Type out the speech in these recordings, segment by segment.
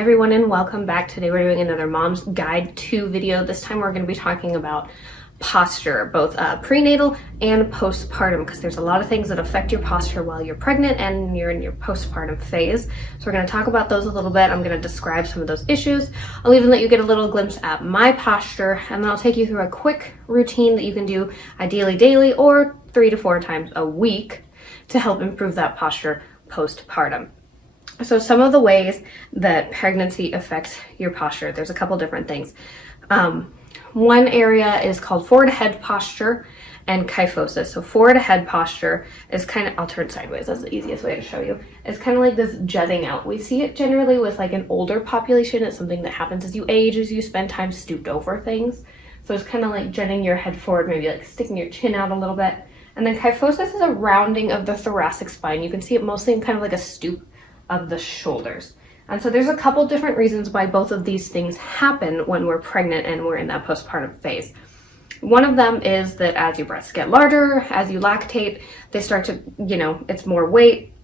everyone and welcome back. Today we're doing another Mom's Guide to video. This time we're going to be talking about posture, both prenatal and postpartum, because there's a lot of things that affect your posture while you're pregnant and you're in your postpartum phase. So we're going to talk about those a little bit. I'm going to describe some of those issues. I'll even let you get a little glimpse at my posture, and then I'll take you through a quick routine that you can do ideally daily or 3 to 4 times a week to help improve that posture postpartum. So some of the ways that pregnancy affects your posture, there's a couple different things. One area is called forward head posture and kyphosis. So forward head posture is kind of, I'll turn sideways, that's the easiest way to show you. It's kind of like this jutting out. We see it generally with like an older population. It's something that happens as you age, as you spend time stooped over things. So it's kind of like jutting your head forward, maybe like sticking your chin out a little bit. And then kyphosis is a rounding of the thoracic spine. You can see it mostly in kind of like a stoop of the shoulders. And so there's a couple different reasons why both of these things happen when we're pregnant and we're in that postpartum phase. One of them is that as your breasts get larger, as you lactate, they start to, it's more weight.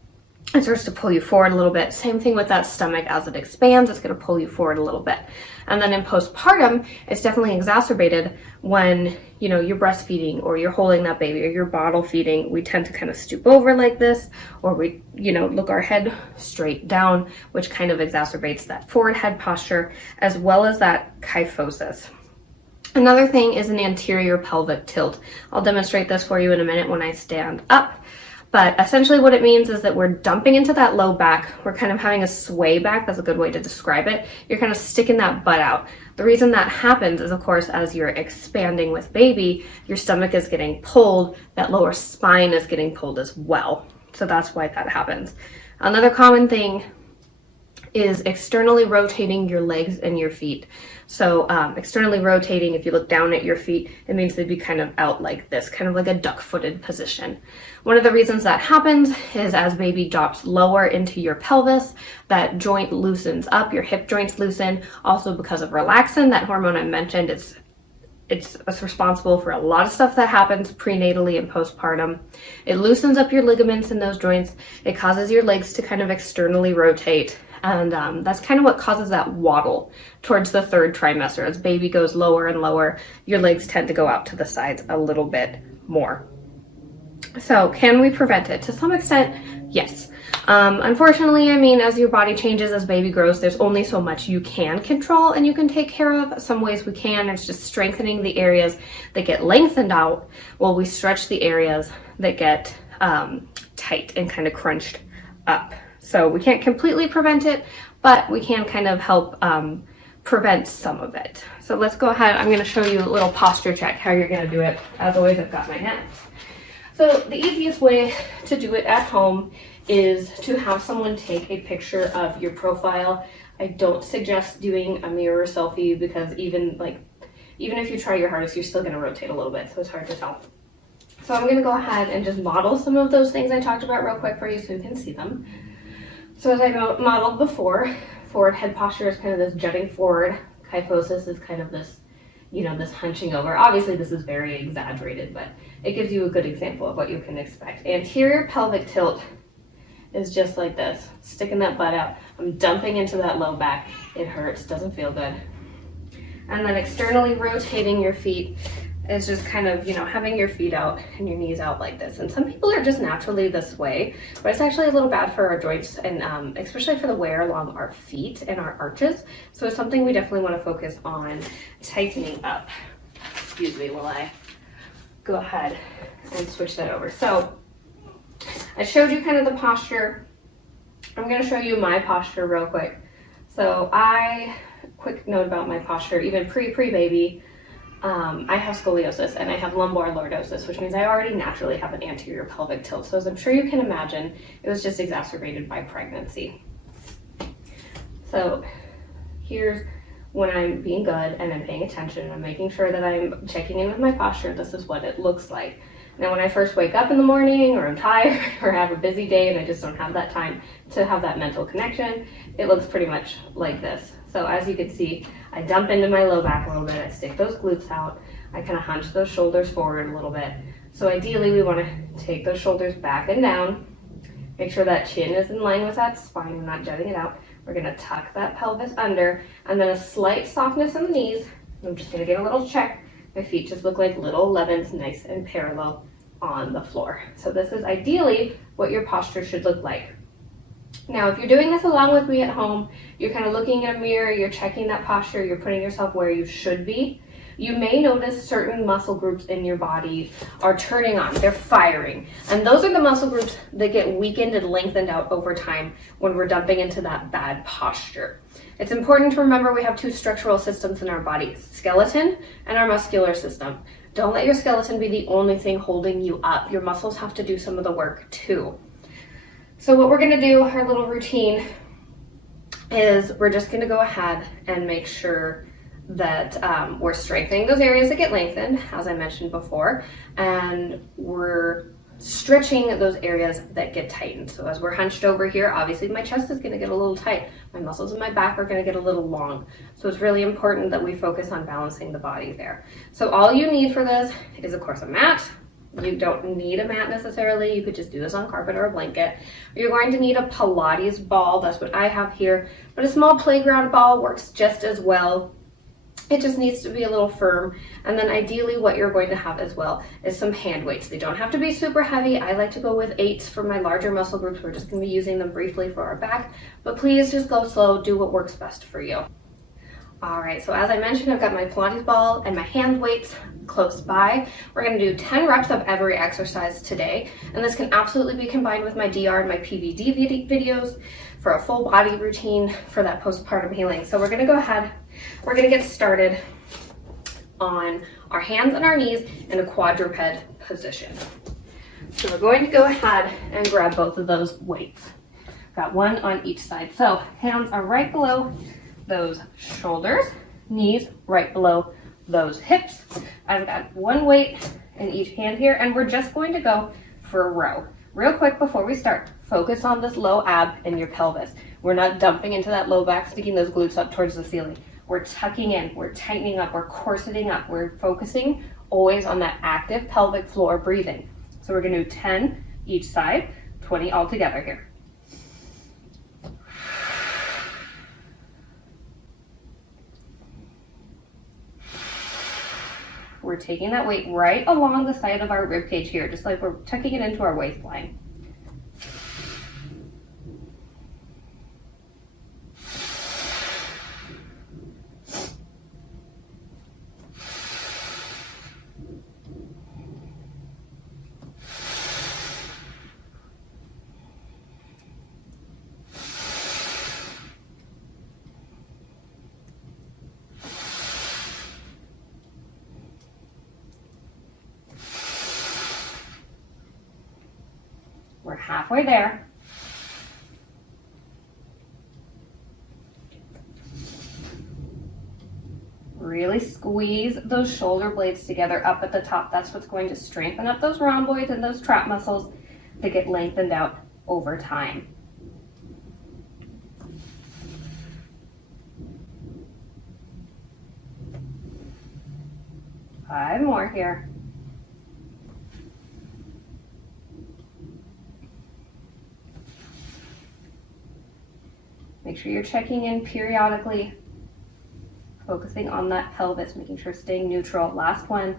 It starts to pull you forward a little bit. Same thing with that stomach. As it expands, it's going to pull you forward a little bit. And then in postpartum, it's definitely exacerbated when, you're breastfeeding or you're holding that baby or you're bottle feeding. We tend to kind of stoop over like this, or we, look our head straight down, which kind of exacerbates that forward head posture as well as that kyphosis. Another thing is an anterior pelvic tilt. I'll demonstrate this for you in a minute when I stand up. But essentially what it means is that we're dumping into that low back. We're kind of having a sway back. That's a good way to describe it. You're kind of sticking that butt out. The reason that happens is, of course, as you're expanding with baby, your stomach is getting pulled. That lower spine is getting pulled as well. So that's why that happens. Another common thing is externally rotating your legs and your feet. So externally rotating, if you look down at your feet, it means they'd be kind of out like this, kind of like a duck-footed position. One of the reasons that happens is as baby drops lower into your pelvis, that joint loosens up, your hip joints loosen. Also because of relaxin, that hormone I mentioned, it's responsible for a lot of stuff that happens prenatally and postpartum. It loosens up your ligaments in those joints. It causes your legs to kind of externally rotate. And that's kind of what causes that waddle towards the 3rd trimester. As baby goes lower and lower, your legs tend to go out to the sides a little bit more. So can we prevent it? To some extent, yes. Unfortunately, as your body changes, as baby grows, there's only so much you can control and you can take care of. Some ways we can, it's just strengthening the areas that get lengthened out while we stretch the areas that get tight and kind of crunched up. So we can't completely prevent it, but we can kind of help prevent some of it. So let's go ahead. I'm going to show you a little posture check, how you're going to do it. As always, I've got my hands. So the easiest way to do it at home is to have someone take a picture of your profile. I don't suggest doing a mirror selfie because even if you try your hardest, you're still going to rotate a little bit, so it's hard to tell. So I'm going to go ahead and just model some of those things I talked about real quick for you so you can see them. So as I modeled before, forward head posture is kind of this jutting forward. Kyphosis is kind of this, this hunching over. Obviously this is very exaggerated, but it gives you a good example of what you can expect. Anterior pelvic tilt is just like this, sticking that butt out. I'm dumping into that low back. It hurts, doesn't feel good. And then externally rotating your feet is just kind of, having your feet out and your knees out like this. And some people are just naturally this way, but it's actually a little bad for our joints and especially for the wear along our feet and our arches. So it's something we definitely want to focus on tightening up. Excuse me while I go ahead and switch that over. So I showed you kind of the posture. I'm going to show you my posture real quick. So quick note about my posture, even pre-baby, I have scoliosis and I have lumbar lordosis, which means I already naturally have an anterior pelvic tilt. So as I'm sure you can imagine, it was just exacerbated by pregnancy. So here's when I'm being good and I'm paying attention and I'm making sure that I'm checking in with my posture. This is what it looks like. Now when I first wake up in the morning or I'm tired or have a busy day and I just don't have that time to have that mental connection, it looks pretty much like this. So as you can see, I dump into my low back a little bit, I stick those glutes out, I kind of hunch those shoulders forward a little bit. So ideally we want to take those shoulders back and down, make sure that chin is in line with that spine, we're not jutting it out. We're gonna tuck that pelvis under, and then a slight softness in the knees. I'm just gonna get a little check. My feet just look like little lemons, nice and parallel on the floor. So this is ideally what your posture should look like. Now, if you're doing this along with me at home, you're kind of looking in a mirror, you're checking that posture, you're putting yourself where you should be. You may notice certain muscle groups in your body are turning on, they're firing. And those are the muscle groups that get weakened and lengthened out over time when we're dumping into that bad posture. It's important to remember we have two structural systems in our body, skeleton and our muscular system. Don't let your skeleton be the only thing holding you up. Your muscles have to do some of the work too. So what we're gonna do, our little routine, is we're just gonna go ahead and make sure that we're strengthening those areas that get lengthened, as I mentioned before, and we're stretching those areas that get tightened. So as we're hunched over here, obviously my chest is gonna get a little tight. My muscles in my back are gonna get a little long. So it's really important that we focus on balancing the body there. So all you need for this is, of course, a mat. You don't need a mat necessarily. You could just do this on carpet or a blanket. You're going to need a Pilates ball. That's what I have here. But a small playground ball works just as well. It just needs to be a little firm. And then ideally what you're going to have as well is some hand weights. They don't have to be super heavy. I like to go with 8s for my larger muscle groups. We're just going to be using them briefly for our back. But please just go slow. Do what works best for you. All right, so as I mentioned, I've got my Pilates ball and my hand weights close by. We're gonna do 10 reps of every exercise today, and this can absolutely be combined with my DR and my PVD videos for a full body routine for that postpartum healing. So we're gonna go ahead, we're gonna get started on our hands and our knees in a quadruped position. So we're going to go ahead and grab both of those weights. Got one on each side. So hands are right below those shoulders, knees right below those hips. I've got one weight in each hand here, and we're just going to go for a row. Real quick before we start, focus on this low ab in your pelvis. We're not dumping into that low back, sticking those glutes up towards the ceiling. We're tucking in, we're tightening up, we're corseting up. We're focusing always on that active pelvic floor breathing. So we're gonna do 10 each side, 20 all together here. We're taking that weight right along the side of our rib cage here, just like we're tucking it into our waistline. We're halfway there. Really squeeze those shoulder blades together up at the top. That's what's going to strengthen up those rhomboids and those trap muscles that get lengthened out over time. Five more here. Make sure you're checking in periodically, focusing on that pelvis, making sure it's staying neutral. Last one.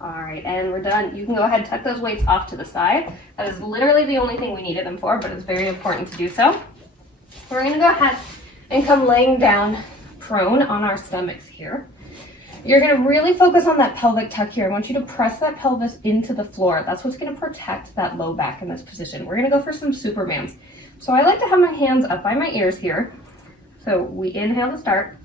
All right, and we're done. You can go ahead and tuck those weights off to the side. That is literally the only thing we needed them for, but it's very important to do so. We're gonna go ahead and come laying down prone on our stomachs here. You're gonna really focus on that pelvic tuck here. I want you to press that pelvis into the floor. That's what's gonna protect that low back in this position. We're gonna go for some Supermans. So I like to have my hands up by my ears here. So we inhale to start,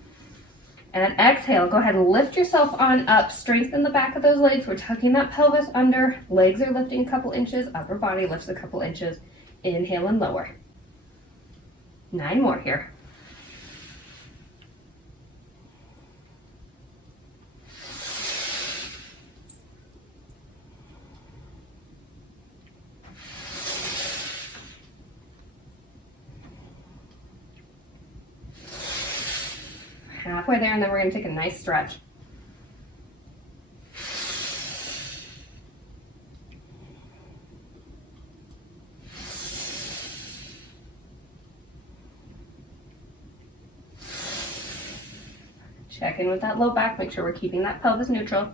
and exhale. Go ahead and lift yourself on up. Strengthen the back of those legs. We're tucking that pelvis under. Legs are lifting a couple inches. Upper body lifts a couple inches. Inhale and lower. 9 more here. Halfway there, and then we're going to take a nice stretch. Check in with that low back, make sure we're keeping that pelvis neutral.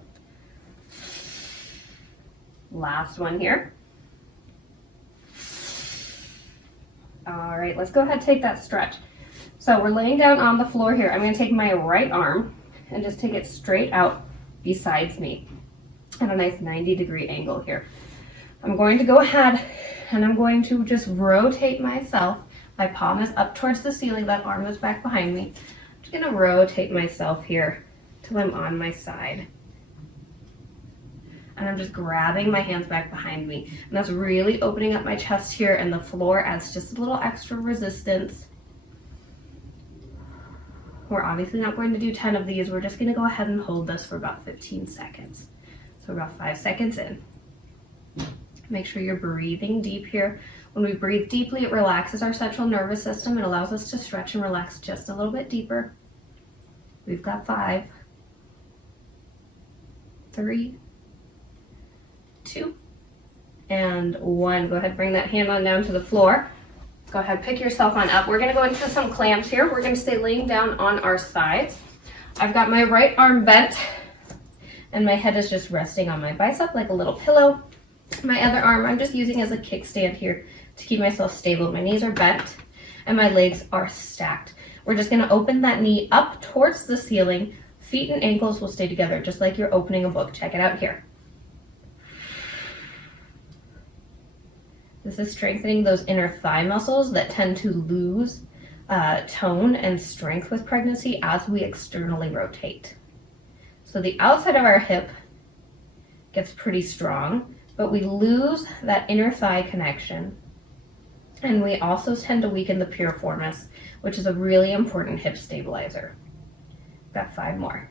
Last one here. All right, let's go ahead and take that stretch. So we're laying down on the floor here. I'm gonna take my right arm and just take it straight out besides me at a nice 90-degree angle here. I'm going to go ahead and I'm going to just rotate myself. My palm is up towards the ceiling, that arm is back behind me. I'm just gonna rotate myself here till I'm on my side. And I'm just grabbing my hands back behind me. And that's really opening up my chest here, and the floor adds just a little extra resistance. We're obviously not going to do 10 of these. We're just gonna go ahead and hold this for about 15 seconds. So about 5 seconds in. Make sure you're breathing deep here. When we breathe deeply, it relaxes our central nervous system. It allows us to stretch and relax just a little bit deeper. We've got 5, 3, 2, and 1. Go ahead, bring that hand on down to the floor. Go ahead, pick yourself on up. We're gonna go into some clamps here. We're gonna stay laying down on our sides. I've got my right arm bent and my head is just resting on my bicep like a little pillow. My other arm I'm just using as a kickstand here to keep myself stable. My knees are bent and my legs are stacked. We're just gonna open that knee up towards the ceiling. Feet and ankles will stay together just like you're opening a book. Check it out here. This is strengthening those inner thigh muscles that tend to lose tone and strength with pregnancy as we externally rotate. So the outside of our hip gets pretty strong, but we lose that inner thigh connection. And we also tend to weaken the piriformis, which is a really important hip stabilizer. Got 5 more.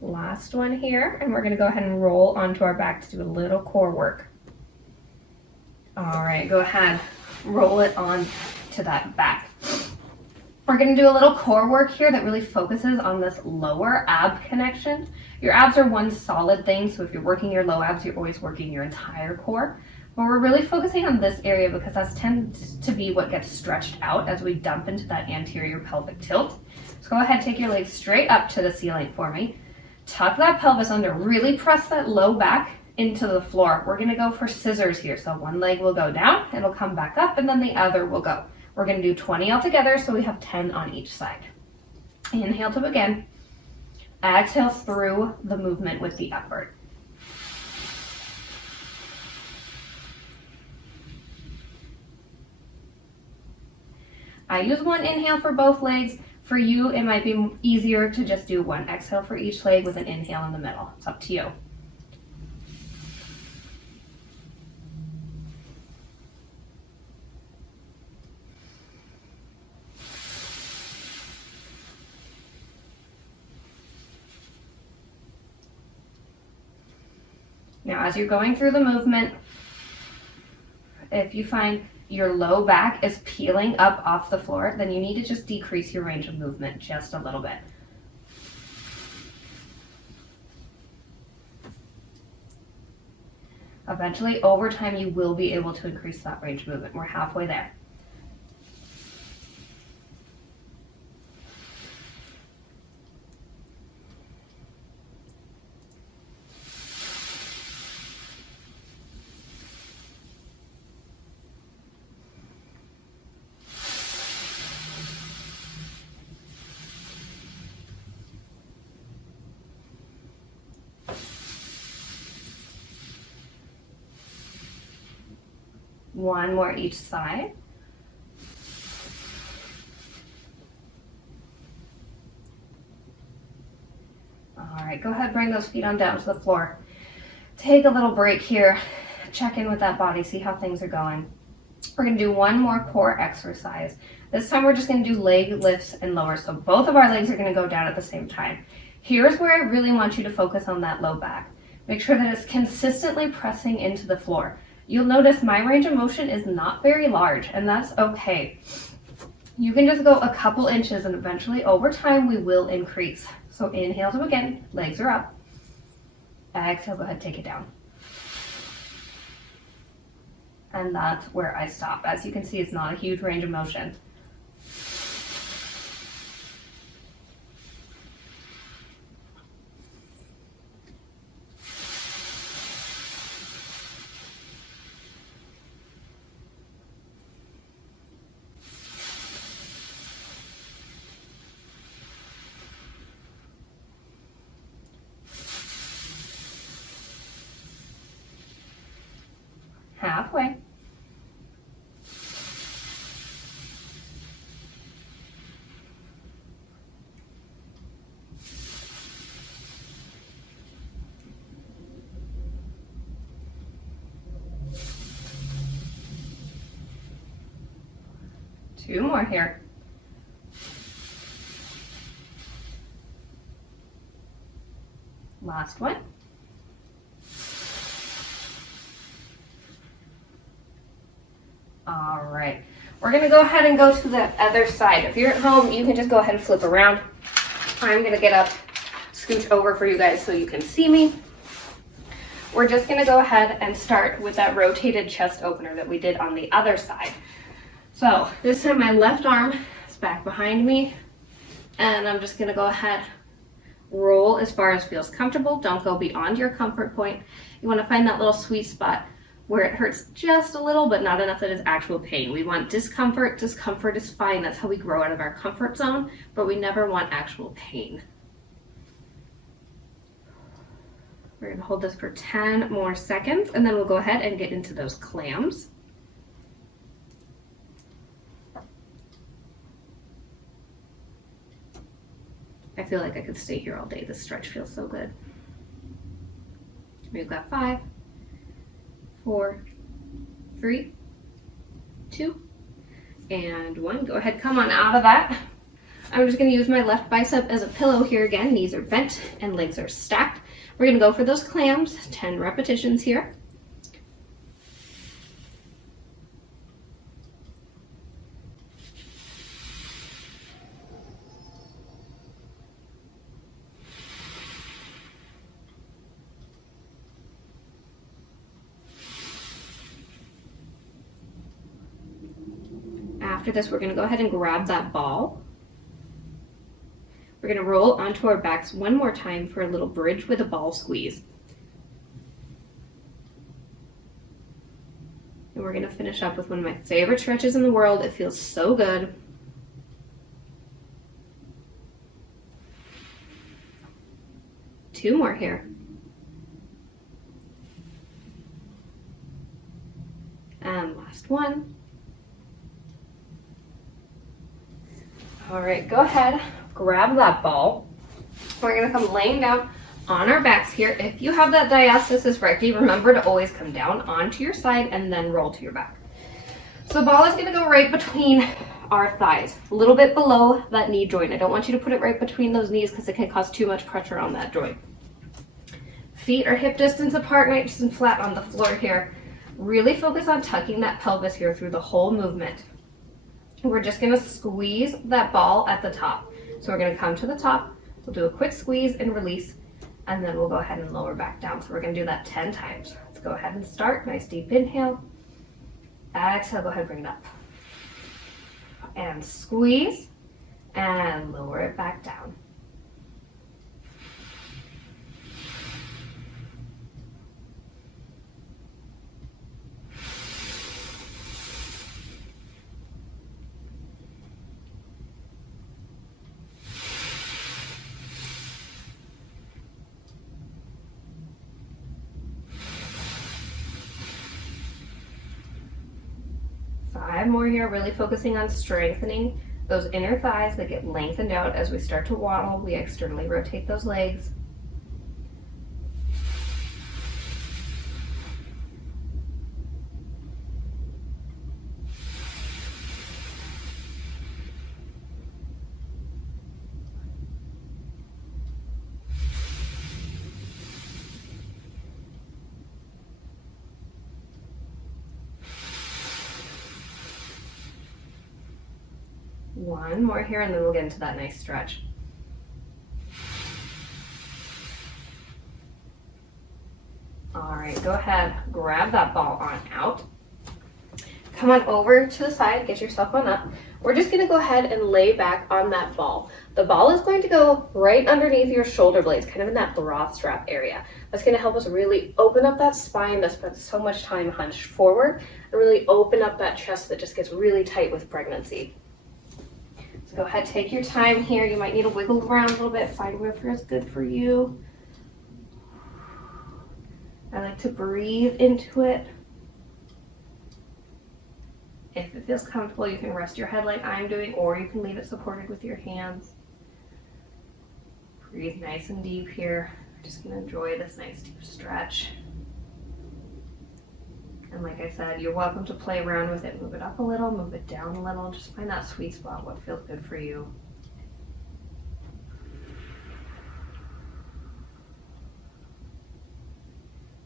Last one here, and we're going to go ahead and roll onto our back to do a little core work. All right, go ahead, roll it on to that back. We're going to do a little core work here that really focuses on this lower ab connection. Your abs are one solid thing, so if you're working your low abs, you're always working your entire core. But we're really focusing on this area because that tends to be what gets stretched out as we dump into that anterior pelvic tilt. So go ahead, take your legs straight up to the ceiling for me. Tuck that pelvis under, really press that low back into the floor. We're gonna go for scissors here. So one leg will go down, it'll come back up, and then the other will go. We're gonna do 20 altogether, so we have 10 on each side. Inhale to begin. Exhale through the movement with the effort. I use one inhale for both legs. For you, it might be easier to just do one exhale for each leg with an inhale in the middle. It's up to you. Now, as you're going through the movement, if you find your low back is peeling up off the floor, then you need to just decrease your range of movement just a little bit. Eventually, over time, you will be able to increase that range of movement. We're halfway there. One more each side. All right, go ahead, bring those feet on down to the floor. Take a little break here. Check in with that body, see how things are going. We're gonna do one more core exercise. This time we're just gonna do leg lifts and lowers. So both of our legs are gonna go down at the same time. Here's where I really want you to focus on that low back. Make sure that it's consistently pressing into the floor. You'll notice my range of motion is not very large, and that's okay. You can just go a couple inches, and eventually over time we will increase. So inhale to begin, legs are up. Exhale, go ahead, take it down. And that's where I stop. As you can see, it's not a huge range of motion. Halfway. Two more here. Last one. All right, we're gonna go ahead and go to the other side. If you're at home, you can just go ahead and flip around. I'm gonna get up, scooch over for you guys so you can see me. We're just gonna go ahead and start with that rotated chest opener that we did on the other side. So this time my left arm is back behind me, and I'm just gonna go ahead, roll as far as feels comfortable. Don't go beyond your comfort point. You wanna find that little sweet spot where it hurts just a little, but not enough that it's actual pain. We want discomfort. Discomfort is fine. That's how we grow out of our comfort zone, but we never want actual pain. We're gonna hold this for 10 more seconds, and then we'll go ahead and get into those clams. I feel like I could stay here all day. This stretch feels so good. We've got 5, 4, 3, 2, and 1. Go ahead, come on out of that. I'm just gonna use my left bicep as a pillow here again. Knees are bent and legs are stacked. We're gonna go for those clams, 10 repetitions here. After this, we're gonna go ahead and grab that ball. We're gonna roll onto our backs one more time for a little bridge with a ball squeeze. And we're gonna finish up with one of my favorite stretches in the world. It feels so good. Two more here. And last one. All right, go ahead, grab that ball. We're gonna come laying down on our backs here. If you have that diastasis recti, remember to always come down onto your side and then roll to your back. So the ball is gonna go right between our thighs, a little bit below that knee joint. I don't want you to put it right between those knees because it can cause too much pressure on that joint. Feet are hip distance apart, nice and flat on the floor here. Really focus on tucking that pelvis here through the whole movement. We're just gonna squeeze that ball at the top. So we're gonna come to the top, we'll do a quick squeeze and release, and then we'll go ahead and lower back down. So we're gonna do that 10 times. Let's go ahead and start. Nice deep inhale. Exhale, go ahead and bring it up. And squeeze, and lower it back down. Five more here, really focusing on strengthening those inner thighs that get lengthened out as we start to waddle. We externally rotate those legs. One more here, and then we'll get into that nice stretch. All right, go ahead, grab that ball on out. Come on over to the side, get yourself on up. We're just gonna go ahead and lay back on that ball. The ball is going to go right underneath your shoulder blades, kind of in that bra strap area. That's gonna help us really open up that spine that spends so much time hunched forward, and really open up that chest that just gets really tight with pregnancy. So go ahead, take your time here. You might need to wiggle around a little bit, find what feels good for you. I like to breathe into it. If it feels comfortable, you can rest your head like I'm doing, or you can leave it supported with your hands. Breathe nice and deep here. We're just gonna enjoy this nice deep stretch. And like I said, you're welcome to play around with it. Move it up a little, move it down a little. Just find that sweet spot, what feels good for you.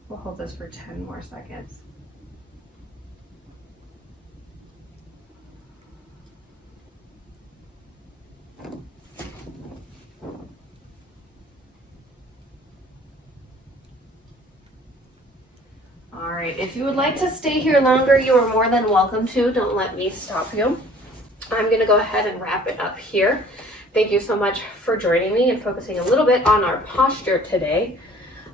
We'll hold this for 10 more seconds. All right, if you would like to stay here longer, you are more than welcome to. Don't let me stop you. I'm gonna go ahead and wrap it up here. Thank you so much for joining me and focusing a little bit on our posture today.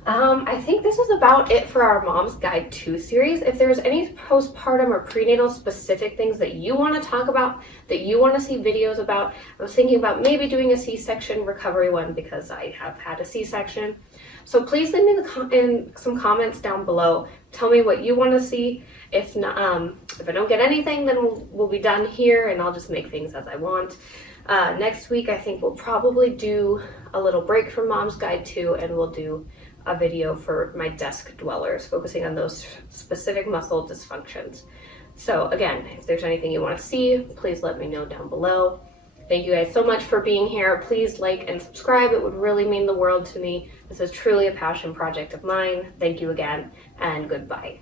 I think this is about it for our Mom's Guide 2 series. If there's any postpartum or prenatal specific things that you want to talk about, that you want to see videos about, I was thinking about maybe doing a C-section recovery one because I have had a C-section. So please leave me in some comments down below. Tell me what you want to see. If not, if I don't get anything, then we'll be done here and I'll just make things as I want. Next week, I think we'll probably do a little break from Mom's Guide 2 and we'll do a video for my desk dwellers, focusing on those specific muscle dysfunctions. So again, if there's anything you want to see, please let me know down below. Thank you guys so much for being here. Please like and subscribe. It would really mean the world to me. This is truly a passion project of mine. Thank you again, and goodbye.